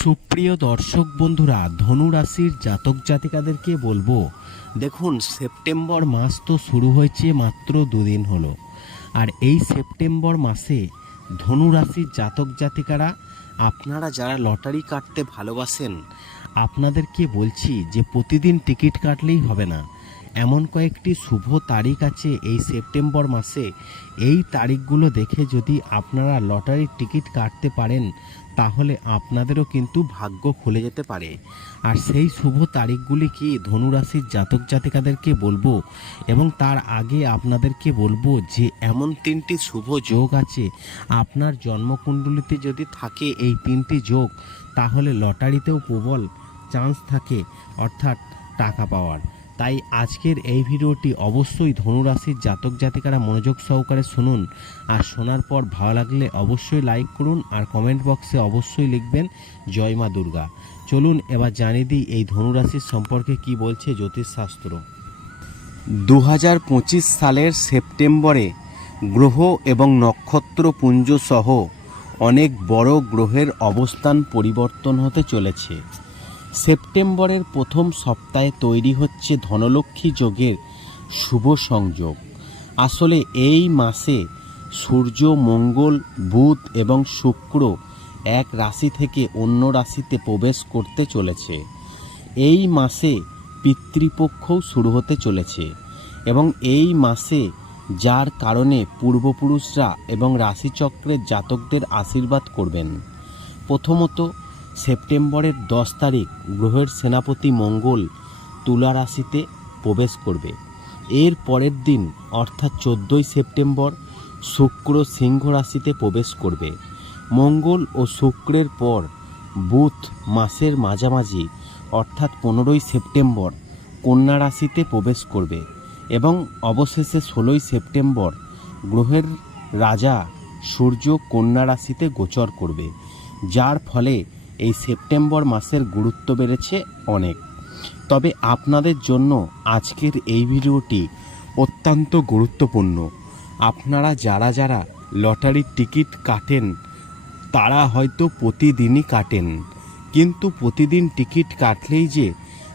সুপ্রিয় দর্শক বন্ধুরা, ধনু রাশির জাতক জাতিকাদেরকে বলব, দেখুন সেপ্টেম্বর মাস তো শুরু হয়েছে মাত্র দুদিন হলো। আর এই সেপ্টেম্বর মাসে ধনু রাশির জাতক জাতিকারা, আপনারা যারা লটারি কাটতে ভালোবাসেন, আপনাদেরকে বলছি যে প্রতিদিন টিকিট কাটলেই হবে না। এমন কয়েকটি শুভ তারিখ আছে এই সেপ্টেম্বর মাসে। এই তারিখগুলো দেখে যদি আপনারা লটারির টিকিট কাটতে পারেন, তাহলে আপনাদেরও কিন্তু ভাগ্য খুলে যেতে পারে। আর সেই শুভ তারিখগুলি কি ধনুরাশির জাতক জাতিকাদেরকে বলব এবং তার আগে আপনাদেরকে বলব যে এমন তিনটি শুভ যোগ আছে। আপনার জন্মকুণ্ডলিতে যদি থাকে এই তিনটি যোগ, তাহলে লটারিতেও প্রবল চান্স থাকে, অর্থাৎ টাকা পাওয়ার। তাই আজকের এই ভিডিওটি অবশ্যই ধনুরাশির জাতক জাতিকারা মনোযোগ সহকারে শুনুন। আর শোনার পর ভালো লাগলে অবশ্যই লাইক করুন আর কমেন্ট বক্সে অবশ্যই লিখবেন, জয় মা দুর্গা। চলুন এবার জানিয়ে দিই এই ধনুরাশির সম্পর্কে কি বলছে জ্যোতিষশাস্ত্র। দু হাজার পঁচিশ সালের সেপ্টেম্বরে গ্রহ এবং নক্ষত্রপুঞ্জ সহ অনেক বড় গ্রহের অবস্থান পরিবর্তন হতে চলেছে। সেপ্টেম্বরের প্রথম সপ্তাহে তৈরি হচ্ছে ধনলক্ষ্মী যোগের শুভ সংযোগ। আসলে এই মাসে সূর্য, মঙ্গল, বুধ এবং শুক্র এক রাশি থেকে অন্য রাশিতে প্রবেশ করতে চলেছে। এই মাসে পিতৃপক্ষও শুরু হতে চলেছে এবং এই মাসে যার কারণে পূর্বপুরুষরা এবং রাশিচক্রের জাতকদের আশীর্বাদ করবেন। প্রথমত সেপ্টেম্বরের দশ তারিখ গ্রহের সেনাপতি মঙ্গল তুলা রাশিতে প্রবেশ করবে। এর পরের দিন, অর্থাৎ চোদ্দোই সেপ্টেম্বর, শুক্র সিংহ রাশিতে প্রবেশ করবে। মঙ্গল ও শুক্রের পর বুধ মাসের মাঝামাঝি, অর্থাৎ পনেরোই সেপ্টেম্বর, কন্যা রাশিতে প্রবেশ করবে এবং অবশেষে ষোলোই সেপ্টেম্বর গ্রহের রাজা সূর্য কন্যা রাশিতে গোচর করবে, যার ফলে এই সেপ্টেম্বর মাসের গুরুত্ব বেড়েছে অনেক। তবে আপনাদের জন্য আজকের এই ভিডিওটি অত্যন্ত গুরুত্বপূর্ণ। আপনারা যারা যারা লটারির টিকিট কাটেন, তারা হয়তো প্রতিদিনই কাটেন। কিন্তু প্রতিদিন টিকিট কাটলেই যে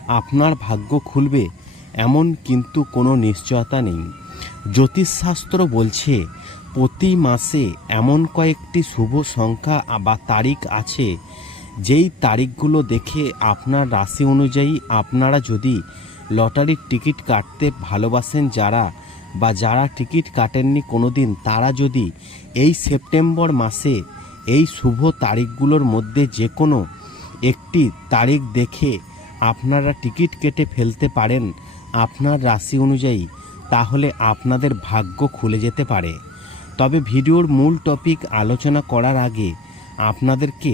আপনার ভাগ্য খুলবে, এমন কিন্তু কোনো নিশ্চয়তা নেই। জ্যোতিষশাস্ত্র বলছে, প্রতি মাসে এমন কয়েকটি শুভ সংখ্যা বা তারিখ আছে যেই তারিখগুলো দেখে আপনার রাশি অনুযায়ী আপনারা যদি লটারির টিকিট কাটতে ভালোবাসেন যারা বা যারা টিকিট কাটেননি কোনো দিন তারা যদি এই সেপ্টেম্বর মাসে এই শুভ তারিখগুলোর মধ্যে যে কোনো একটি তারিখ দেখে আপনারা টিকিট কেটে ফেলতে পারেন আপনার রাশি অনুযায়ী, তাহলে আপনাদের ভাগ্য খুলে যেতে পারে। তবে ভিডিওর মূল টপিক আলোচনা করার আগে আপনাদেরকে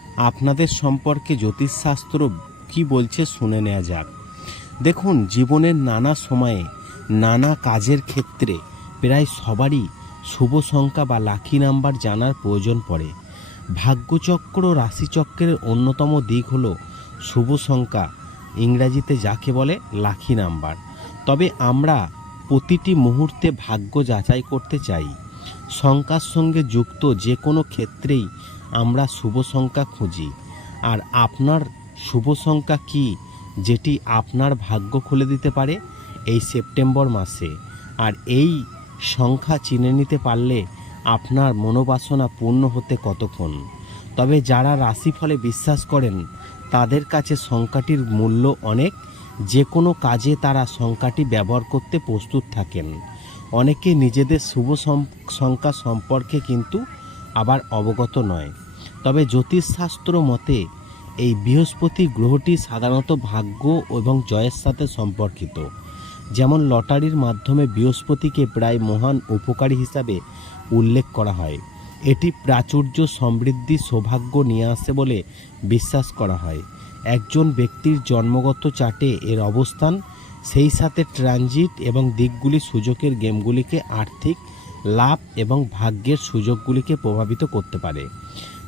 আপনাদের সম্পর্কে জ্যোতিষশাস্ত্র কি বলছে শুনে নেওয়া যাক। দেখুন, জীবনের নানা সময়ে নানা কাজের ক্ষেত্রে প্রায় সবারই শুভ সংখ্যা বা লাকি নাম্বার জানার প্রয়োজন পড়ে। ভাগ্যচক্র রাশিচক্রের অন্যতম দিক হল শুভ সংখ্যা, ইংরাজিতে যাকে বলে লাকি নাম্বার তবে আমরা প্রতিটি মুহূর্তে ভাগ্য যাচাই করতে চাই। সংখ্যার সঙ্গে যুক্ত যে কোনো ক্ষেত্রেই আমরা শুভ সংখ্যা খুঁজি। আর আপনার শুভ সংখ্যা কি, যেটি আপনার ভাগ্য খুলে দিতে পারে এই সেপ্টেম্বর মাসে। আর এই সংখ্যা চিনে নিতে পারলে আপনার মনোবাসনা পূর্ণ হতে কতক্ষণ? তবে যারা রাশিফলে বিশ্বাস করেন, তাদের কাছে সংখ্যাটির মূল্য অনেক। যে কোনো কাজে তারা সংখ্যাটি ব্যবহার করতে প্রস্তুত থাকেন। অনেকে নিজেদের শুভ সংখ্যা সম্পর্কে কিন্তু আবার অবগত নয়। তবে জ্যোতিষশাস্ত্র মতে, এই বৃহস্পতি গ্রহটি সাধারণত ভাগ্য এবং জয়ের সাথে সম্পর্কিত। যেমন লটারির মাধ্যমে বৃহস্পতিকে প্রায় মহান উপকারী হিসাবে উল্লেখ করা হয়। এটি প্রাচুর্য সমৃদ্ধি সৌভাগ্য নিয়ে আসে বলে বিশ্বাস করা হয়। একজন ব্যক্তির জন্মগত চার্টে এর অবস্থান, সেই সাথে ট্রানজিট এবং দিকগুলি সুযোগের গেমগুলিকে আর্থিক লাভ এবং ভাগ্যের সুযোগগুলিকে প্রভাবিত করতে পারে।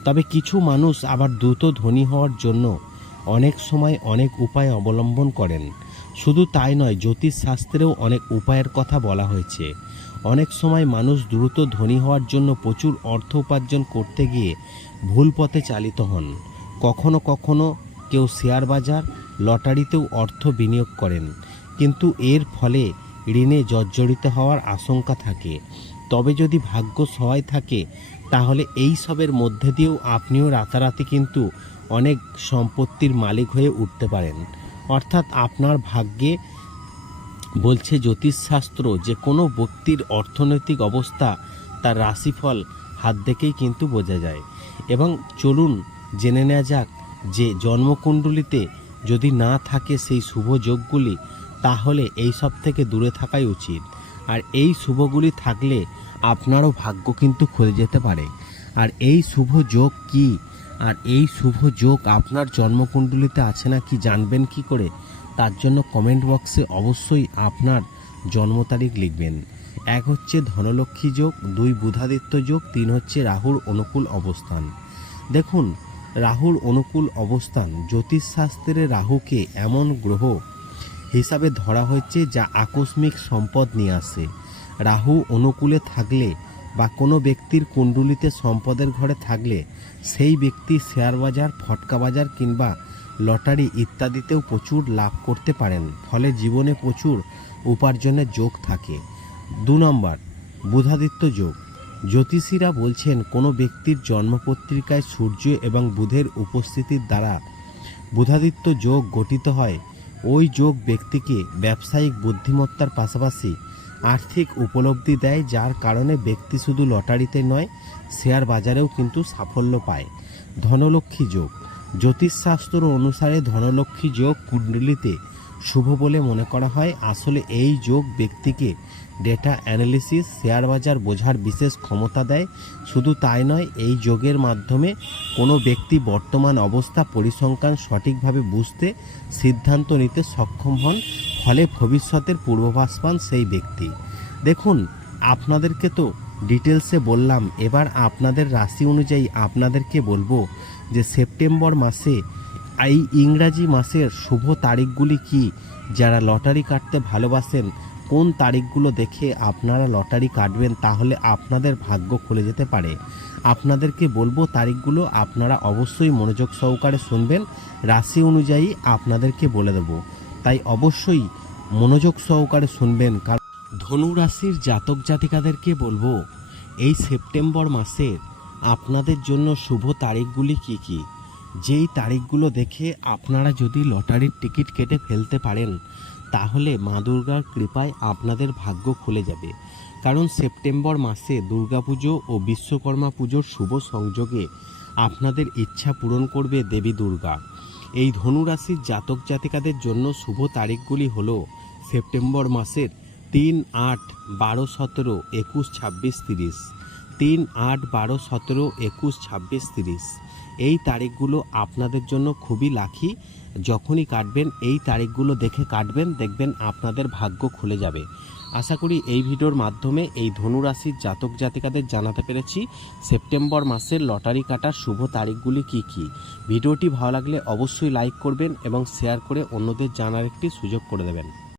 তবে কিছু মানুষ আবার দ্রুত ধনী হওয়ার জন্য অনেক সময় অনেক উপায় অবলম্বন করেন। শুধু তাই নয়, জ্যোতিষশাস্ত্রেও অনেক উপায়ের কথা বলা হয়েছে। অনেক সময় মানুষ দ্রুত ধনী হওয়ার জন্য প্রচুর অর্থ উপার্জন করতে গিয়ে ভুল পথে চালিত হন। কখনো কখনো কেউ শেয়ার বাজার, লটারিতেও অর্থ বিনিয়োগ করেন। কিন্তু এর ফলে ঋণে জর্জরিত হওয়ার আশঙ্কা থাকে। তবে যদি ভাগ্য সহায় থাকে, তাহলে এই সবের মধ্যে দিয়েও আপনিও রাতারাতি কিন্তু অনেক সম্পত্তির মালিক হয়ে উঠতে পারেন। অর্থাৎ আপনার ভাগ্যে বলছে জ্যোতিষশাস্ত্র যে কোনো ব্যক্তির অর্থনৈতিক অবস্থা তার রাশিফল হাত দেখেই কিন্তু বোঝা যায়। এবং চলুন জেনে নেওয়া যাক যে জন্মকুণ্ডলিতে যদি না থাকে সেই শুভ যোগগুলি, তাহলে এই সব থেকে দূরে থাকাই উচিত। আর এই শুভগুলি থাকলে আপনারও ভাগ্য কিন্তু খুলে যেতে পারে। আর এই শুভ যোগ কি? আর এই শুভ যোগ আপনার জন্মকুণ্ডলিতে আছে না কি জানবেন কি করে? তার জন্য কমেন্ট বক্সে অবশ্যই আপনার জন্ম তারিখ লিখবেন। এক হচ্ছে ধনলক্ষ্মী যোগ, দুই বুধাদিত্য যোগ, তিন হচ্ছে রাহুর অনুকূল অবস্থান। দেখুন, রাহুর অনুকূল অবস্থান জ্যোতিষশাস্ত্রে রাহুকে এমন গ্রহ হিসাবে ধরা হয়েছে যা আকস্মিক সম্পদ নিয়ে আসে। রাহু অনুকূলে থাকলে বা কোনো ব্যক্তির কুণ্ডুলিতে সম্পদের ঘরে থাকলে সেই ব্যক্তি শেয়ার বাজার, ফটকা বাজার কিংবা লটারি ইত্যাদিতেও প্রচুর লাভ করতে পারেন। ফলে জীবনে প্রচুর উপার্জনের যোগ থাকে। দু নম্বর, বুধাদিত্য যোগ। জ্যোতিষীরা বলছেন, কোনো ব্যক্তির জন্মপত্রিকায় সূর্য এবং বুধের উপস্থিতির দ্বারা বুধাদিত্য যোগ গঠিত হয়। ওই যোগ ব্যক্তিকে ব্যবসায়িক বুদ্ধিমত্তার পাশাপাশি আর্থিক উপলব্ধি দেয়, যার কারণে ব্যক্তি শুধু লটারিতে নয়, শেয়ার বাজারেও কিন্তু সাফল্য পায়। ধনলক্ষ্মী যোগ। জ্যোতিষশাস্ত্র অনুসারে ধনলক্ষ্মী যোগ কুণ্ডলিতে শুভ বলে মনে করা হয়। আসলে এই যোগ ব্যক্তিকে ডেটা অ্যানালিসিস, শেয়ার বাজার বোঝার বিশেষ ক্ষমতা দেয়। শুধু তাই নয়, এই যোগের মাধ্যমে কোনো ব্যক্তি বর্তমান অবস্থা পরিসংখ্যান সঠিকভাবে বুঝতে সিদ্ধান্ত নিতে সক্ষম হন। ফলে ভবিষ্যতের পূর্বাভাস পান সেই ব্যক্তি। দেখুন, আপনাদেরকে তো ডিটেলসে বললাম, এবার আপনাদের রাশি অনুযায়ী আপনাদেরকে বলব যে সেপ্টেম্বর মাসে এই ইংরাজি মাসের শুভ তারিখগুলি কি? যারা লটারি কাটতে ভালোবাসেন, কোন তারিখগুলো দেখে আপনারা লটারি কাটবেন তাহলে আপনাদের ভাগ্য খুলে যেতে পারে। আপনাদেরকে বলব তারিখগুলো আপনারা অবশ্যই মনোযোগ সহকারে শুনবেন। রাশি অনুযায়ী আপনাদেরকে বলে দেব। তাই অবশ্যই মনোযোগ সহকারে শুনবেন, কারণ ধনু রাশির জাতক জাতিকাদেরকে বলব, এই সেপ্টেম্বর মাসে আপনাদের জন্য শুভ তারিখগুলি কি কি? যেই তারিখগুলো দেখে আপনারা যদি লটারির টিকিট কেটে ফেলতে পারেন, তাহলে মা দুর্গার কৃপায় আপনাদের ভাগ্য খুলে যাবে। কারণ সেপ্টেম্বর মাসে দুর্গাপুজো ও বিশ্বকর্মা পুজোর শুভ সংযোগে আপনাদের ইচ্ছা পূরণ করবে দেবী দুর্গা। এই ধনুরাশির জাতক জাতিকাদের জন্য শুভ তারিখগুলি হল সেপ্টেম্বর মাসের তিন আট বারো সতেরো একুশ ছাব্বিশ তিরিশ, তিন আট বারো সতেরো একুশ ছাব্বিশ তিরিশ। এই তারিখগুলো আপনাদের জন্য খুবই লাখি যখনই কাটবেন, এই তারিখগুলো দেখে কাটবেন, দেখবেন আপনাদের ভাগ্য খুলে যাবে। আশা করি এই ভিডিওর মাধ্যমে এই ধনুরাশির জাতক জাতিকাদের জানাতে পেরেছি সেপ্টেম্বর মাসের লটারি কাটার শুভ তারিখগুলি কি কি। ভিডিওটি ভালো লাগলে অবশ্যই লাইক করবেন এবং শেয়ার করে অন্যদের জানার একটি সুযোগ করে দেবেন।